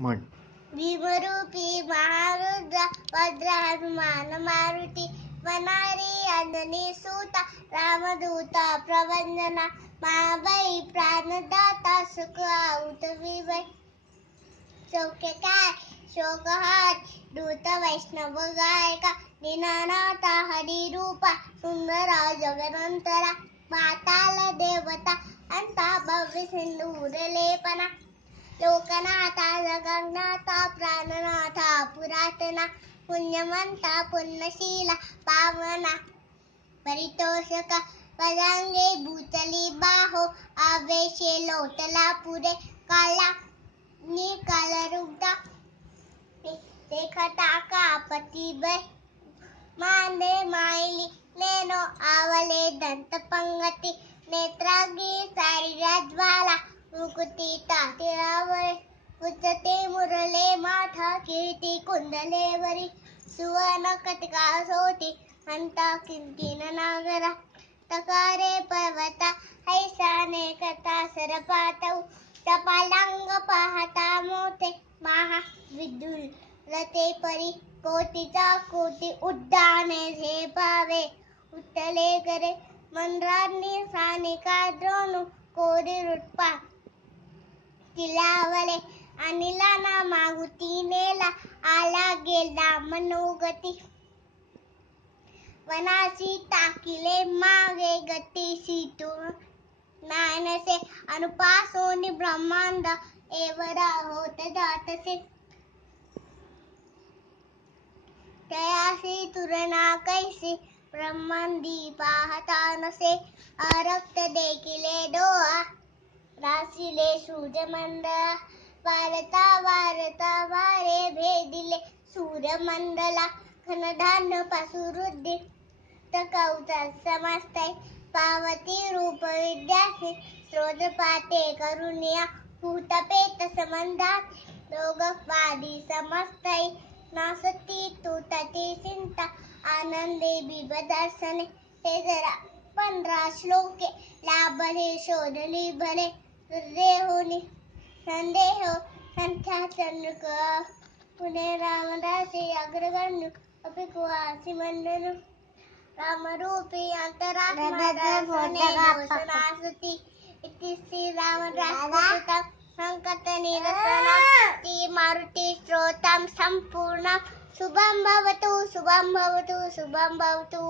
म्हण. भीमरूपी महारुद्र वज्र हनुमान मारुती वनारी अंजनी सुता रामदूता प्रवंदना महाबळी प्राणदाता सुख आऊत विवै सौख्य काय शोकहार दूत वैष्णव गायका दीनानाथा हरिरूपा सुंदरा जगदंतरा पाताल देवता अंता भव्य सिंदूर लेपना लोकनाथा जगन्नाथा प्राणनाथा पुरातना पुण्यवंता पुण्यशीला पावना परितोषक पदांगे भूतली बाहो आवेशे लोटला पुरे काला निकाल रुग्धा देखता कापती बै मांदे मायली नेनो आवले दंत पंगती नेत्रागी सारिया ज्वाला मुकुटी तातिरावरे उच्चते मुरले माथा कीर्ती कुंडलेवरी सुवर्ण कटिका सोटी अंता किंकिन नागरा तकारे पर्वता हैसाने कथा सरपातौ टपालांग पाहता मोठे महा विदुल लते परी कोटीचा कोटी उड्डाणे झेपावे उठले करे मनरानी सानिका द्रोणू कोरी रुटपा तिलावले अनिला ना मागुती नेला आला गेला मनोगती वनासी टाकिले मागे गती सीतू नानसे अनुपासोनी ब्रह्मांड एवढा होत जातसे तयासी तुरणा कैसी ब्रह्मांडी पाहता नसे अरक्त देखिले डोळा रासिले सूर्यमंडळा वारता वारता वारे भेदिले सूर्यमंडला घनधान्य पसुरुद्धी तकौता समस्तय पावती रूप विद्यासी स्रोत पाते करुणिया भूतपेत संबंधात लोकवादी समस्तय नासती तू तती चिंता आनंदे बिबदर्शने हे जरा 15 श्लोके लाभले शोधली भले हृदयहोनी संदेह संख्या चंद्रक पुणे रामदासी अग्रगण्य अपिकुवासी मंडन रामरूपी अंतरात्मा दर्शने दोषनासती इति श्री रामदास संकट निरसना ती मारुती स्तोत्रम संपूर्ण शुभम भवतु शुभम भवतु शुभम भवतु.